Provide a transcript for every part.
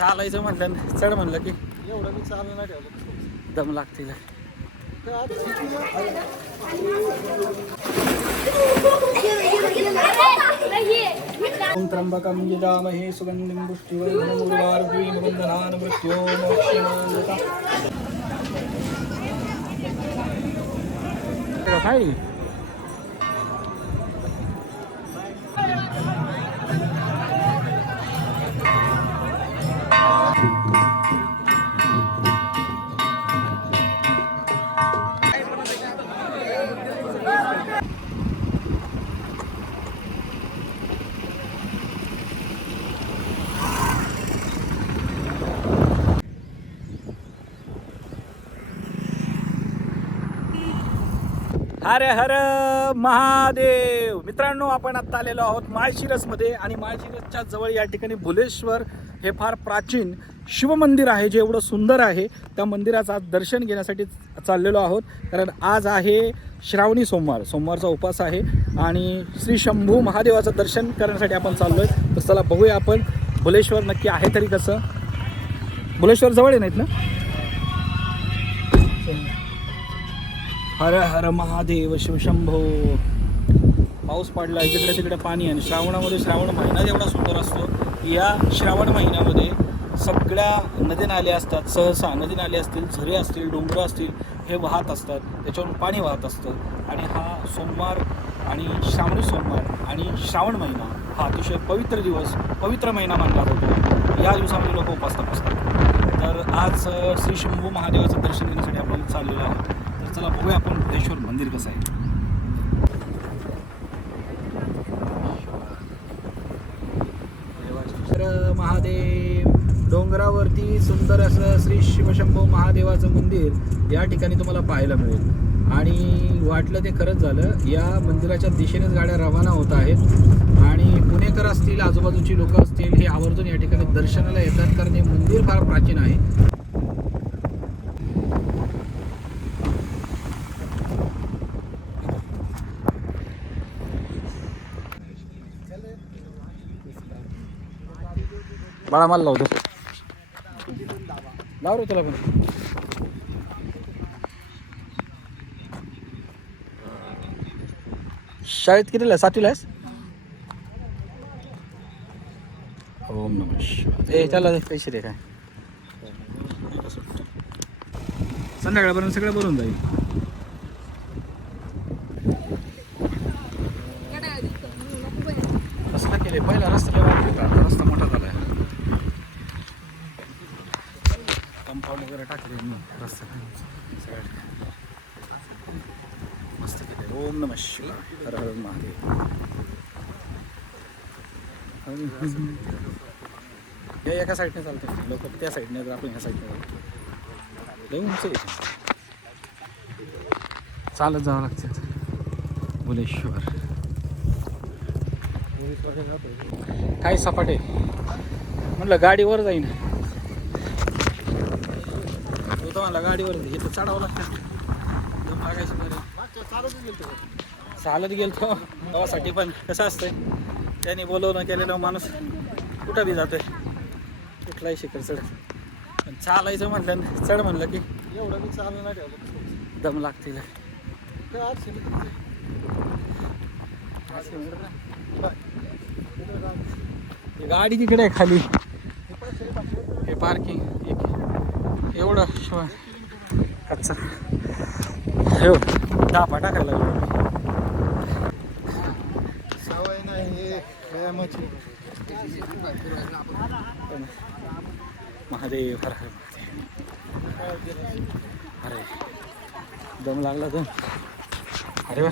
चालायचं म्हटलं चढ म्हणलं की एवढं मी चाललं नाही ठेवलं दम लागतील. ओम त्र्यंबकं यजामहे सुगन्धिं पुष्टिवर्धनम् उर्वारुकमिव बन्धनान् मृत्योर्मोक्षमामृता. काय हर हर महादेव. मित्रांनो, आपण आत्ता आलेलो आहोत माळशिरसमध्ये आणि माळशिरसच्या जवळ या ठिकाणी भुलेश्वर हे फार प्राचीन शिवमंदिर आहे, जे एवढं सुंदर आहे. त्या मंदिराचं आज दर्शन घेण्यासाठी चाललेलो आहोत, कारण आज आहे श्रावणी सोमवार, सोमवारचा उपवास आहे आणि श्री शंभू महादेवाचं दर्शन करण्यासाठी आपण चाललो आहे. तर चला बघूया आपण भुलेश्वर नक्की आहे तरी कसं. भुलेश्वर जवळ नाहीत ना. हर हर महादेव शिवशंभो. पाऊस पडला, इकडे तिकडे पाणी आहे. श्रावणामध्ये श्रावण महिना एवढा सुंदर असतो. या श्रावण महिन्यामध्ये सगळ्या नदी नाले असतात, सहसा नदी नाले असतील, झरे असतील, डोंगर असतील, हे वाहत असतात, त्याच्यावरून पाणी वाहत असतं. आणि हा सोमवार आणि श्रावणी सोमवार आणि श्रावण महिना हा अतिशय पवित्र दिवस, पवित्र महिना मानला जातो. या दिवसामध्ये लोक उपास असतात. तर आज श्री शंभू महादेवाचं दर्शन घेण्यासाठी आपण चाललेलो आहोत. तर चला बघूया आपण भुलेश्वर मंदिर कसं आहे. महादेव. डोंगरावरती सुंदर असं श्री शिवशंभू महादेवाचं मंदिर या ठिकाणी तुम्हाला पाहायला मिळेल. आणि वाटलं ते खरंच झालं. या मंदिराच्या दिशेनेच गाड्या रवाना होत आहेत आणि पुणेकर असतील, आजूबाजूची लोक असतील, हे आवर्जून या ठिकाणी दर्शनाला येतात, कारण हे मंदिर फार प्राचीन आहे. बाळा मला लावतो, लाव रे त्याला पण. शाळेत कितीला? 7वीला आहेस? ओम नमः शिवाय. ए त्याला पैसे दे. काय संध्याकाळपर्यंत सगळं भरून जाईल. कसला केले पहिला रस्ता होता, रस्ता मोठा झाला आहे. कंपाऊंड वगैरे टाकले रस्ता सगळ्या मस्त केले. ओम नमः शिवाय. हर हर महादेव. हे एका साईडने चालतं, लोक त्या साईडने, तर आपण ह्या साईडने लई उंच आहे. चालत जावं लागतं. भुलेश्वर काय सपाटे म्हटलं, गाडीवर जाईन. मला गाडीवर हे तर चढावं लागतं. दम लागायचं बरं. चालत गेलतो गावासाठी, पण कसं असतंय, त्यांनी बोलवणं केलेलं माणूस कुठं बी जातोय, कुठलाही शिखर चढ. पण चालायचं म्हटलं चढ म्हणलं की एवढं मी चाललं नाही ठेवलं दम लागतील. गाडी तिकडे आहे खाली, हे पार्किंग एक एवढं शिवाय कच्चा हो. दापा टाकायला सवय नाही व्यायामाची. महादेव. हर हर महादेव. अरे दम लागला दम. अरे वा.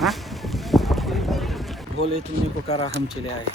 हाँ बोले तुमने पुकारा हम चले आए,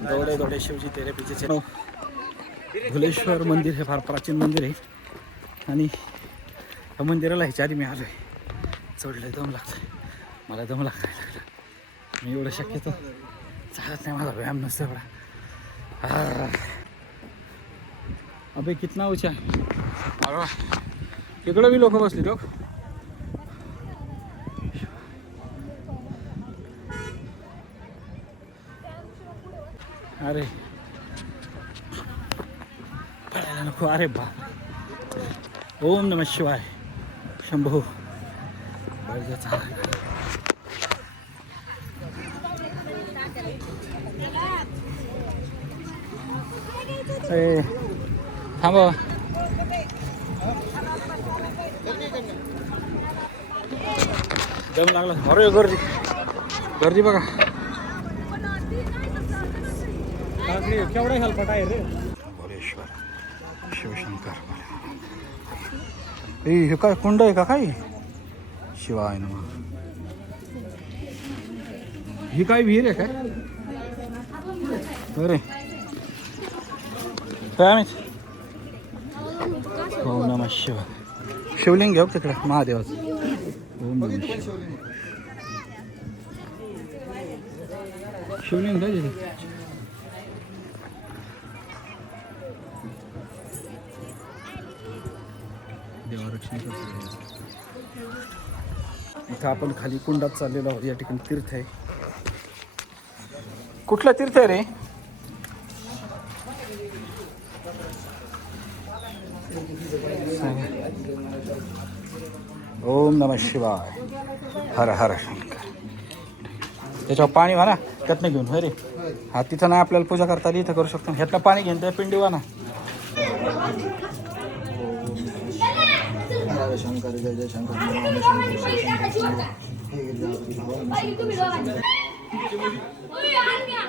दौड़े दौड़े शिवजी तेरे पीछे चलो. भुलेश्वर मंदिर हे फार प्राचीन मंदिर आहे आणि या मंदिराला ह्याच्या आधी मी आलो आहे. चढलं दम लागतं, मला दम लागायला लागला. मी एवढं शक्यतो चालत नाही, माझा व्यायाम नसतो एवढा. अबे कितना ऊंचा है. इकडं बी लोक बसली. लोक अरे पळायला नको. अरे बा. ओम नमः शिवाय. शंभू. थांबा. दम लागला. अरे गर्दी गर्दी बघा. केवढा हेल्पट आहे रे. भोलेश्वर शिवशंकर. हे काय कुंड आहे का काय. शिवाय नमः. ही काय विहीर आहे काय. अरे काय माहित. ओम नमः शिवाय. शिवलिंग घेऊ तिकडे महादेवाचं. ओम नमः शिवाय. शिवलिंग काय तिथे. देवारक्षण करतो. इथं आपण खाली कुंडात चाललेलो आहोत. या ठिकाणी तीर्थ आहे. कुठलं तीर्थ आहे रे. ओम नमः शिवाय. हर हर शंकर. त्याच्यावर पाणी वाना त्यातनं घेऊन. अरे हा तिथं नाही आपल्याला पूजा करता आली. इथं करू शकतो. ह्यातनं पाणी घेऊन त्या पिंडी वाना. शंकर जय जय शंकर.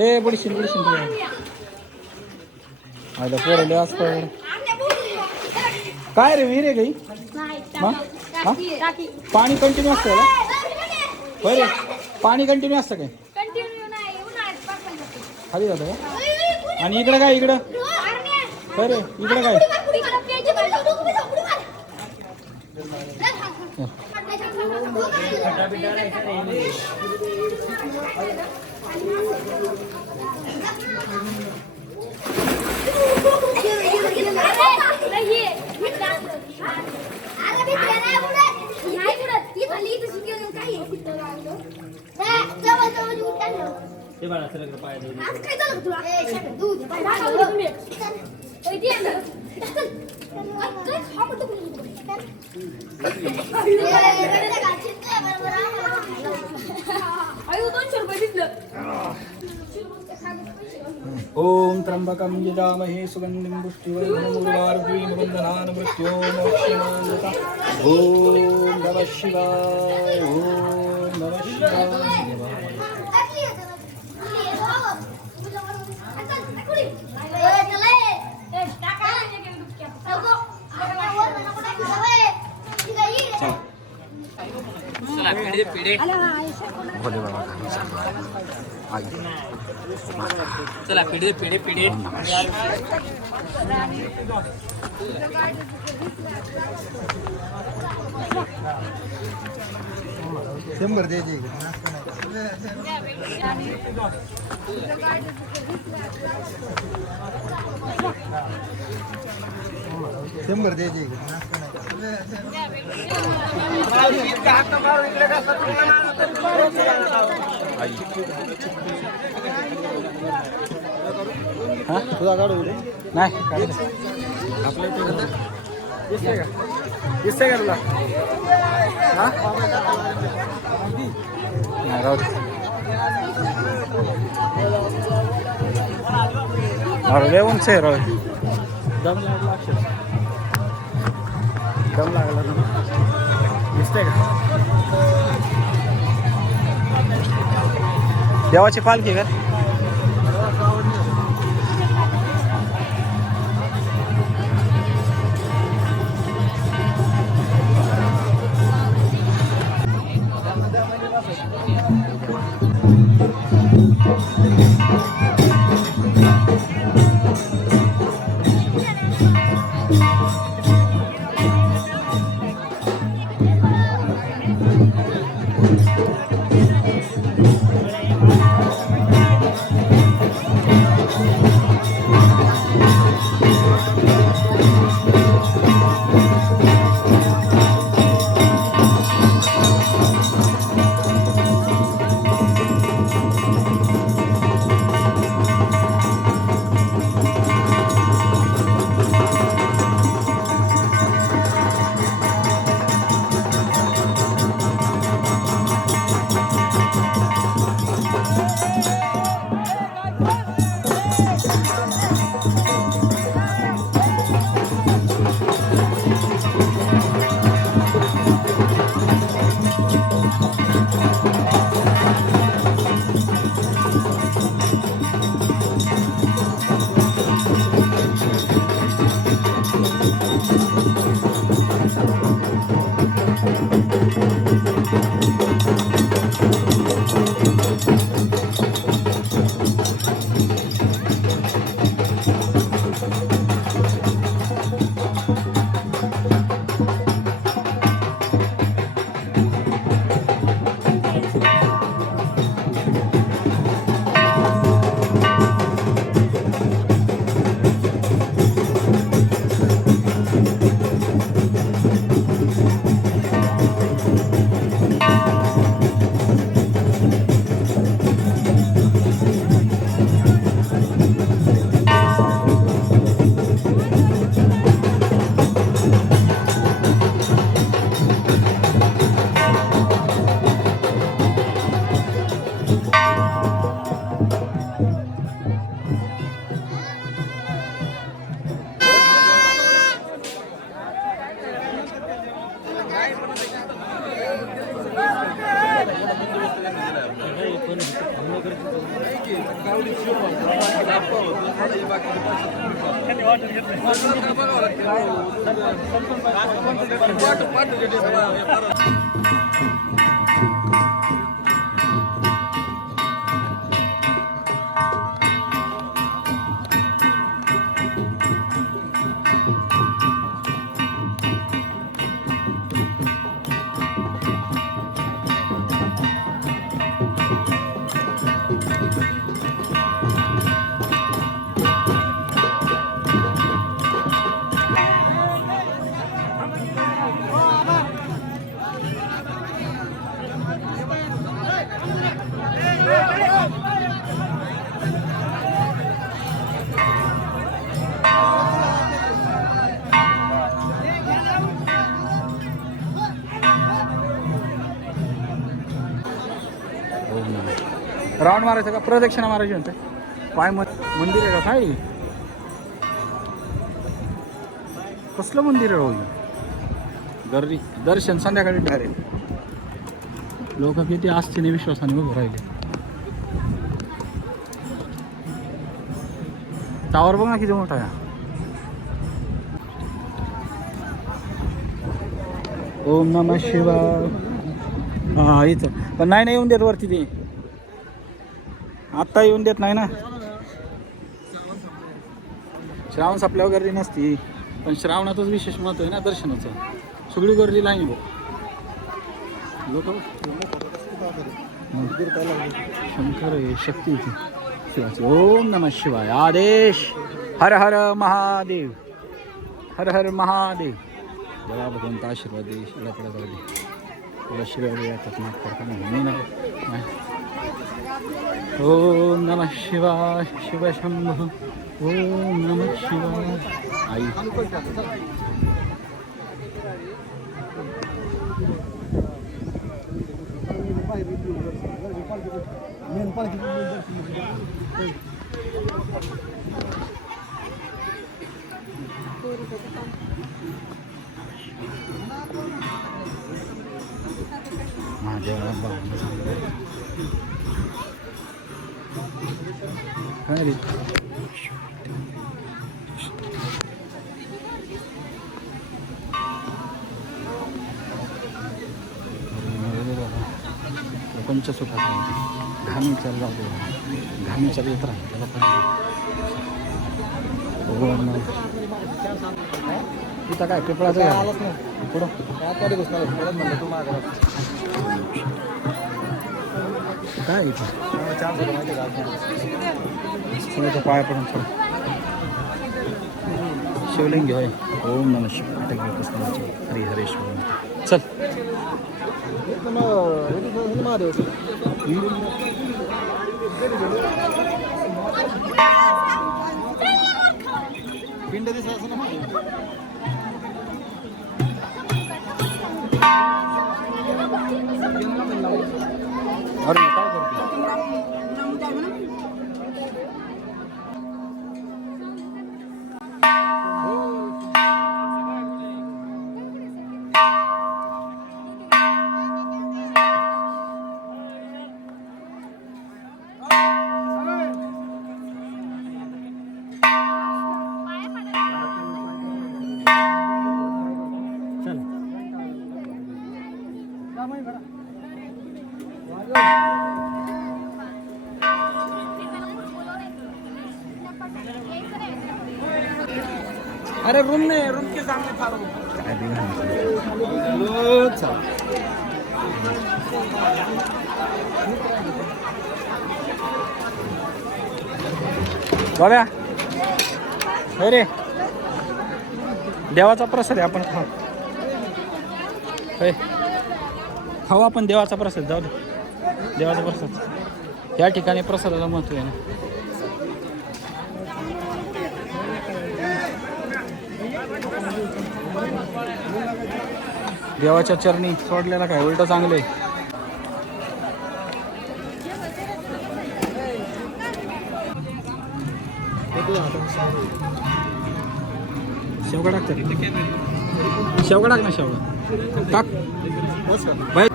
ए बुडीशील बुडीशील. आयला पोरले आज काय रे विहीर आहे काही. पाणी कंटिन्यू असतं ना. होय रे पाणी कंटिन्यू असतं काय. खाली जातं का. आणि इकडं काय इकडं. होय रे इकडं काय. ओम त्र्यंबकं यजामहे सुगंधिं पुष्टिवर्धनमुर्वारुकमेव बन्धनान् मृत्योर्मोक्षमामृता. ओम नमः शिवाय. ओम नमः शिवाय. भोले बाबा चला पिढे पिढे पिढे. शंभर दे दे. शंभर दे दे. तुझा काढू नाही आपल्या इथे दिसतंय का. दिसतंय का तुला. हा नाही राहू दे. अरे उंच आहे राहू. दम लागला. दम लागला. दिसतंय का. देवाची पालखी का. राऊंड मारायचं का प्रदक्षिणा मारायची म्हणते पाय मंदिर आहे का काय कसलं मंदिर आहे होई गर्दी दर्शन संध्याकाळी डायरेक्ट लोक किती आस्थेने विश्वासाने उभे राहिले टावर बघ ना किती मोठा आहे ओम नमः शिवाय हा इथं पण नाही येऊन देत वरती ते आत्ता येऊन देत नाही ना श्रावण संपल्यावर गर्दी नसती पण श्रावणातच विशेष महत्व आहे ना दर्शनाचं सगळी गर्दी लाईन लोक शंकर आहे शक्ती होती शिवाची ओम नमः शिवाय आदेश हर हर महादेव हर हर महादेव देवा भगवंता आशीर्वाद दे शिलाकडे जाऊ दे तुला शिवाय येतात माफ करताना मी नाही ओम नमः शिवाय शिव शंभो ओम नमः शिवाय आई माझ्या काय रे लोकांच्या सुखात घामी चालला घामी चालत राहा त्याला पण तिथं काय पेपळाचं पुढं काय इथं पाया पडून चल शिवलिंग होय ओम नमः शिवाय हरी हरेश्वर चल पिंड दिसला असं ना अरे काय करते अरे रूम नहीं, रूम के सामने था रूम. बाब्या अरे देवाचा प्रसाद आहे, आपण खाऊ. खाऊ आपण देवाचा प्रसाद. जाऊ दे, देवाचा प्रसाद. या ठिकाणी प्रसादाला महत्व आहे ना. देवाच्या चरणी सोडलेला काय उलट चांगलं आहे. शेवगा टाकतात. शेवगा टाक ना, शेवगा टाक बाई.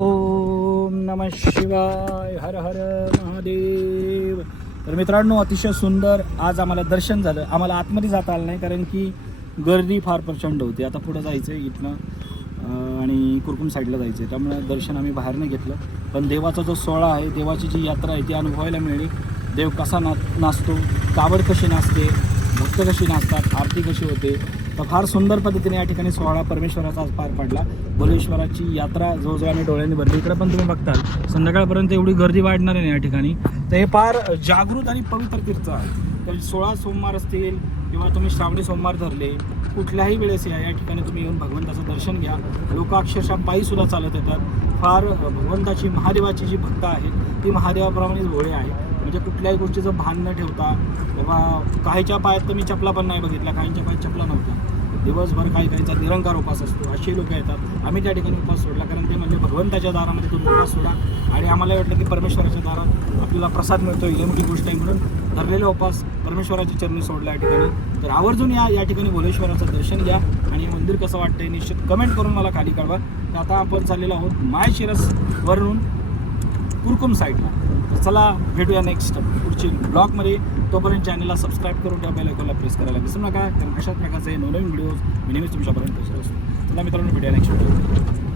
ओम नमः शिवाय. हर हर महादेव. तर मित्रांनो, अतिशय सुंदर आज आम्हाला दर्शन झालं. आम्हाला आतमध्ये जाता आलं नाही कारण की गर्दी फार प्रचंड होती. आता पुढं जायचं आहे इथनं आणि कुरकुम साईडला जायचं आहे, त्यामुळे दर्शन आम्ही बाहेर नाही घेतलं. पण देवाचा जो सोहळा आहे, देवाची जी यात्रा आहे ती अनुभवायला मिळाली. देव कसा नाचतो, कावड कशी नाचते, भक्त कशी नाचतात, आरती कशी होते. तर फार सुंदर पद्धतीने या ठिकाणी सोहळा परमेश्वराचा आज पार पडला. भोलेश्वराची यात्रा जवळजवळ आम्ही डोळ्यांनी भरली. इकडे पण तुम्ही बघताल संध्याकाळपर्यंत एवढी गर्दी वाढणार आहे या ठिकाणी. तर हे फार जागृत आणि पवित्र तीर्थ आहे. तर 16 सोमवार असतील किंवा तुम्ही श्रावणी सोमवार धरले, कुठल्याही वेळेस या ठिकाणी तुम्ही येऊन भगवंताचं दर्शन घ्या. लोक अक्षरशः पायीसुद्धा चालत येतात. फार भगवंताची, महादेवाची जी भक्त आहेत ती महादेवाप्रमाणेच भोळे आहे. म्हणजे कुठल्याही गोष्टीचं भान न ठेवता. तेव्हा काहीच्या पायात तर मी चपला पण नाही बघितल्या, काहींच्या पायात चपला नव्हत्या. दिवसभर काहींचा निरंकार उपास असतो. अशी लोक येतात. आम्ही त्या ठिकाणी उपास सोडला कारण ते म्हणजे भगवंताच्या दारामध्ये तुम्ही उपास सोडा. आणि आम्हाला वाटलं की परमेश्वराच्या दारात आपल्याला प्रसाद मिळतो, ही मोठी गोष्ट आहे म्हणून धरलेला उपास परमेश्वराच्या चरणी सोडला या ठिकाणी. तर आवर्जून या ठिकाणी भोलेश्वराचं दर्शन घ्या. आणि हे मंदिर कसं वाटतंय निश्चित कमेंट करून मला खाली कळवा. तर आता आपण चाललेलो आहोत माळशिरसवरून कुरकुम साईडला. तर चला भेटूया नेक्स्ट पुढची ब्लॉगमध्ये. तोपर्यंत चॅनलला सबस्क्राईब करून त्या बेल आयकॉनला प्रेस करायला विसरू नका, कारण अशाच प्रकारचे नवनवीन व्हिडिओज मी नेहमीच तुमच्यापर्यंत पोहोचत असतो. चला मित्रांनो, भेटूया नेक्स्ट व्हिडिओ.